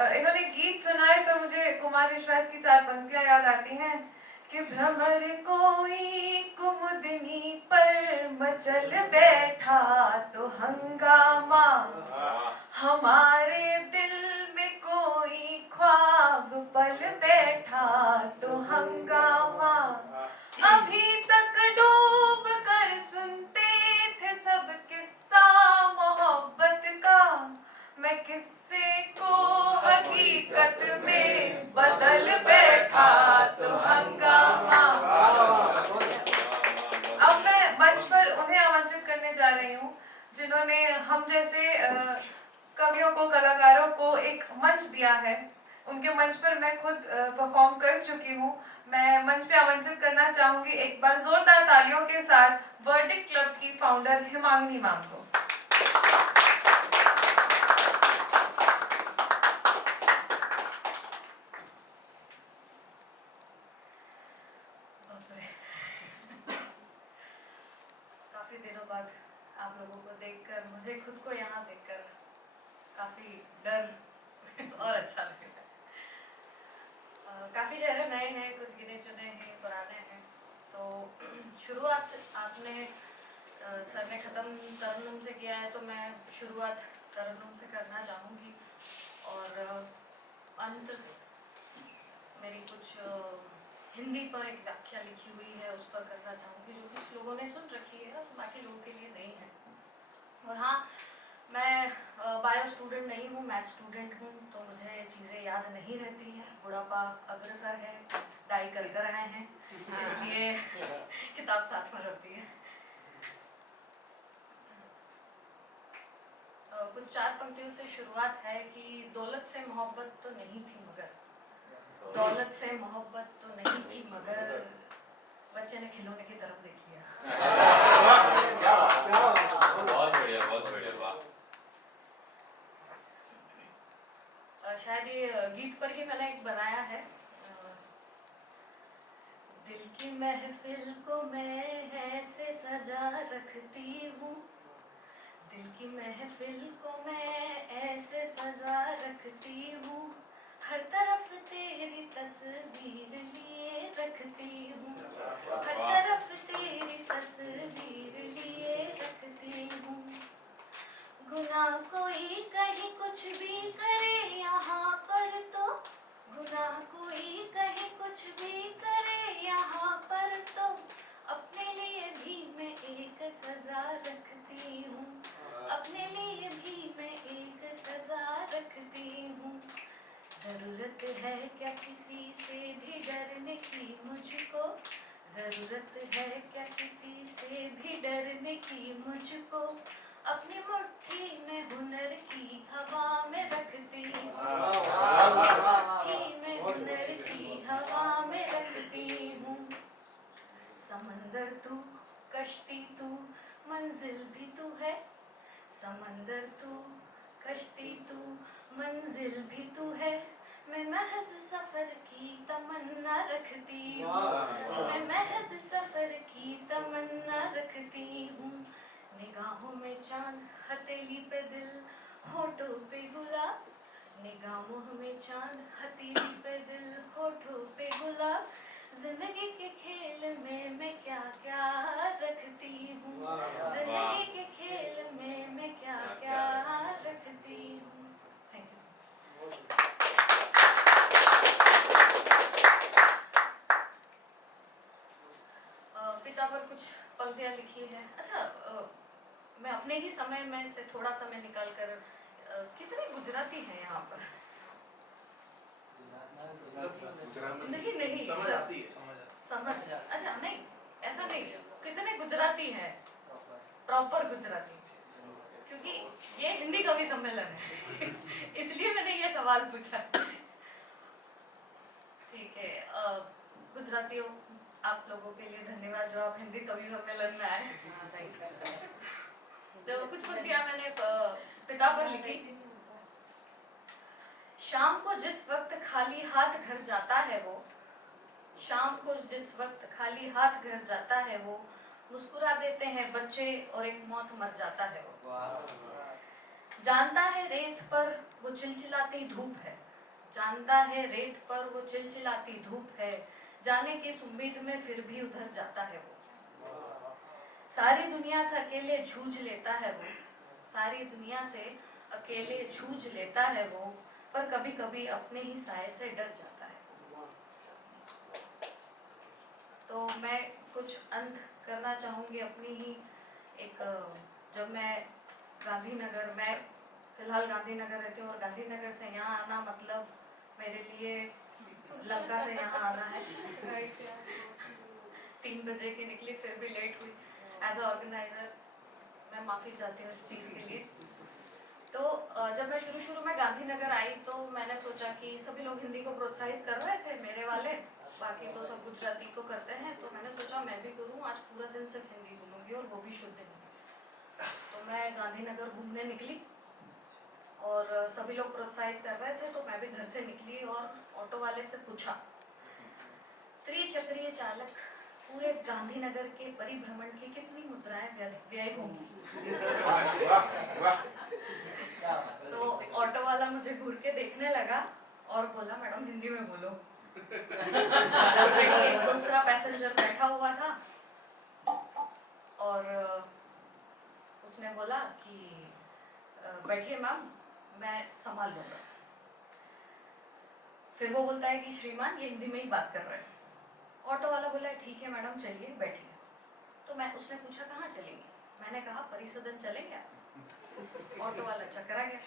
इन्होंने गीत सुनाए तो मुझे कुमार विश्वास की 4 पंक्तियां याद आती हैं कि भ्रमर कोई कुमुदिनी पर मचल बैठा तो हंगामा, हमारे दिल में कोई ख्वाब पल बैठा तो हंगामा, अभी तक डूब कर सुनते थे सब किस्सा मोहब्बत का, मैं किस्से को हकीकत में बदल बैठा तो हंगामा। अब मैं मंच पर उन्हें आमंत्रित करने जा रही हूँ जिन्होंने हम जैसे कवियों को, कलाकारों को एक मंच दिया है। उनके मंच पर मैं खुद परफॉर्म कर चुकी हूँ। मैं मंच पे आमंत्रित करना चाहूंगी एक बार जोरदार तालियों के साथ वर्डिक्ट क्लब की फाउंडर हिमांगिनी मैम को। काफी दिनों बाद आप लोगों को देखकर, मुझे खुद को यहाँ देखकर काफी डर और अच्छा लग रहा है। काफी चेहरे नए हैं, कुछ गिने चुने हैं, पुराने हैं। तो शुरुआत आपने सर ने ख़त्म तरन्नुम से किया है, तो मैं शुरुआत तरन्नुम से करना चाहूँगी और अंत मेरी कुछ हिंदी पर एक व्याख्या लिखी हुई है उस पर करना चाहूँगी, जो कुछ लोगों ने सुन रखी है, बाकी लोगों के लिए नहीं है। और हाँ, मैं बायो स्टूडेंट नहीं हूँ, मैथ स्टूडेंट हूँ, तो मुझे चीज़ें याद नहीं रहती हैं। बुढ़ापा अग्रसर है, डाई कर रहे हैं, इसलिए किताब साथ में रखती है। कुछ 4 पंक्तियों से शुरुआत है कि दौलत से मोहब्बत तो नहीं थी मगर, दौलत से मोहब्बत तो नहीं थी मगर, बच्चे ने खिलौने की तरफ देख लिया। बहुत बढ़िया, बहुत बढ़िया, वाह। शायद ये गीत पर ही मैंने एक बनाया है। दिल की महफिल को मैं ऐसे सजा रखती हूँ, दिल की महफिल को मैं ऐसे सजा रखती हूँ, हर तरफ तेरी तस्वीर लिए रखती हूँ, हर तरफ तेरी तस्वीर लिए रखती हूँ। गुनाह कोई कहीं कुछ भी करे यहाँ पर तो, गुनाह कोई कहीं कुछ भी करे यहाँ पर तो, अपने लिए भी मैं एक सजा रखती हूँ, अपने लिए भी मैं एक सजा रखती हूँ। ज़रूरत है क्या किसी से भी डरने की मुझको, ज़रूरत है क्या किसी से भी डरने की मुझको, अपनी मुट्ठी में हुनर की हवा में रखती हूँ, मुट्ठी में हुनर की हवा में रखती हूँ। समंदर तू, कश्ती तू, मंजिल भी तू है, समंदर तू, कश्ती तू, मंजिल भी तू है, मैं महज सफर की तमन्ना रखती हूँ, मैं महज सफर की तमन्ना रखती हूँ। निगाहों में चांद, हथेली पे दिल, होठों पे गुलाब, निगाहों में चांद, हथेली पे दिल, होठों पे गुलाब, जिंदगी के खेल में मैं क्या क्या रखती हूँ, जिंदगी के खेल में मैं क्या क्या रखती हूँ। Thank you so much. पिता पर कुछ पंक्तियाँ लिखी हैं। अच्छा, मैं अपने ही समय में से थोड़ा समय निकाल कर, कितने गुजराती हैं यहाँ पर? नहीं, समझ आती है, समझ, अच्छा नहीं, ऐसा नहीं, कितने गुजराती हैं, प्रॉपर गुजराती? क्योंकि ये हिंदी कवि सम्मेलन है इसलिए मैंने ये सवाल पूछा। ठीक है, गुजरातियों, आप लोगों के लिए धन्यवाद जो आप हिंदी कवि सम्मेलन में आए। तो कुछ पंक्तियां मैंने पिता पर लिखी। शाम को जिस वक्त खाली हाथ घर जाता है वो, शाम को जिस वक्त खाली हाथ घर जाता है वो, मुस्कुरा देते हैं बच्चे और एक मौत मर जाता है वो। जानता है रेत पर वो चिलचिलाती धूप है, जानता है रेत पर वो चिलचिलाती धूप है, जाने की इस उम्मीद में फिर भी उधर जाता है वो। सारी दुनिया से अकेले जूझ लेता है वो, सारी दुनिया से अकेले जूझ लेता है वो, पर कभी कभी अपने ही साए से डर जाता है। तो मैं कुछ अंत करना चाहूँगी अपनी ही एक, जब मैं गांधीनगर, मैं फिलहाल गांधीनगर रहती हूँ और गांधीनगर से यहाँ आना मतलब मेरे लिए लंका से यहाँ आना है। 3 बजे की निकली, फिर भी लेट हुई। एज अ ऑर्गेनाइजर मैं माफ़ी चाहती हूँ इस चीज़ के लिए। तो जब मैं शुरू में गांधीनगर आई तो मैंने सोचा कि सभी लोग हिंदी को प्रोत्साहित कर रहे थे, मेरे वाले, बाकी तो सब गुजराती को करते हैं, तो मैंने सोचा मैं भी करूँ, आज पूरा दिन सिर्फ हिंदी बोलूँगी और वो भी शुद्ध हिंदी। तो मैं गांधीनगर घूमने निकली और सभी लोग प्रोत्साहित कर रहे थे, तो मैं भी घर से निकली और ऑटो वाले से पूछा, त्रिचक्रीय चालक, पूरे गांधीनगर के परिभ्रमण की कितनी मुद्राएं व्यय होंगी? तो ऑटो वाला मुझे घूर के देखने लगा और बोला, मैडम हिंदी में बोलो। ऑलरेडी एक दूसरा पैसेंजर बैठा हुआ था और उसने बोला कि बैठिए मैम, मैं संभाल लूंगा। फिर वो बोलता है कि श्रीमान ये हिंदी में ही बात कर रहे हैं। ऑटो वाला बोला ठीक है मैडम चलिए बैठिए। तो उसने पूछा कहाँ चलेंगे? मैंने कहा परिसदन चलेंगे आप? ऑटो वाला चकरा गया।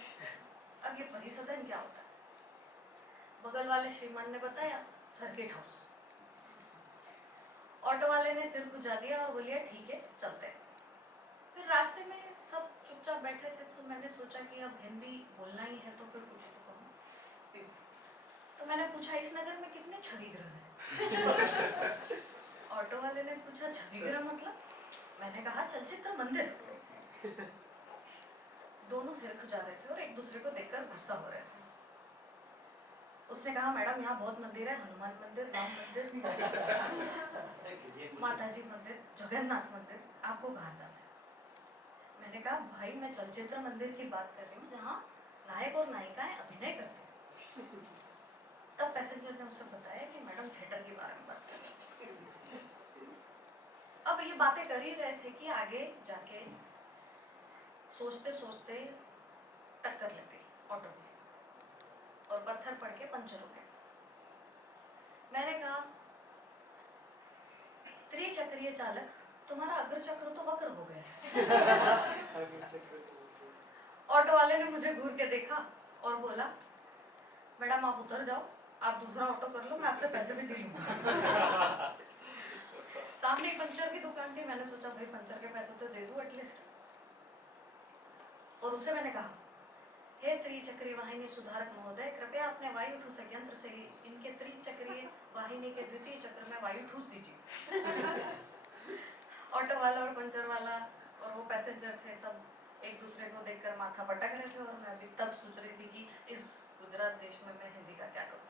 अब ये परिसदन क्या होता है? बगल वाले श्रीमान ने बताया सर्किट हाउस। ऑटो वाले ने सिर खुजा दिया और बोलिए ठीक है चलते हैं। फिर रास्ते में सब चुपचाप बैठे थे, तो मैंने सोचा कि अब हिंदी बोलना ही है तो फिर कुछ तो कहूँ। तो मैंने पूछा इस नगर में कितने छवि ग्रह हैं? ऑटो वाले ने पूछा छवि ग्रह मतलब? मैंने कहा चलचित्र मंदिर। दोनों सिर खुजा रहे थे और एक दूसरे को देखकर गुस्सा हो रहे थे। उसने कहा मैडम यहाँ बहुत मंदिर है, हनुमान मंदिर, राम मंदिर, माताजी मंदिर, जगन्नाथ मंदिर, आपको कहाँ जाना है? मैंने कहा भाई मैं चलचित्र मंदिर की बात कर रही हूँ जहाँ नायक और नायिकाएं अभिनय करते हैं। तब पैसेंजर ने उसे बताया कि मैडम थिएटर के बारे में बात कर रहे हैं। अब ये बातें कर ही रहे थे कि आगे जाके सोचते सोचते टक्कर लग गई ऑटो में और पत्थर पड़ के पंचर हो गया। मैंने कहा त्रिचक्रीय चालक, तुम्हारा अग्रचक्र तो वक्र हो गया है। ऑटो वाले ने मुझे घूर के देखा और बोला मैडम आप उतर जाओ, आप दूसरा ऑटो कर लो, मैं आपसे पैसे भी दे लूंगा। सामने एक पंचर की दुकान थी, मैंने सोचा भाई पंचर के पैसे तो दे दूं एटलीस्ट। और उससे मैंने कहा हे त्रिचक्रीय वाहिनी सुधारक महोदय, कृपया अपने वायु ठूस यंत्र से इनके त्रिचक्रीय वाहिनी के द्वितीय चक्र में वायु ठूस दीजिए। ऑटो वाला और पंचर वाला और वो पैसेंजर थे, सब एक दूसरे को देखकर माथा पटक रहे थे और मैं अभी तब सोच रही थी कि इस गुजरात देश में मैं हिंदी का क्या करूँ।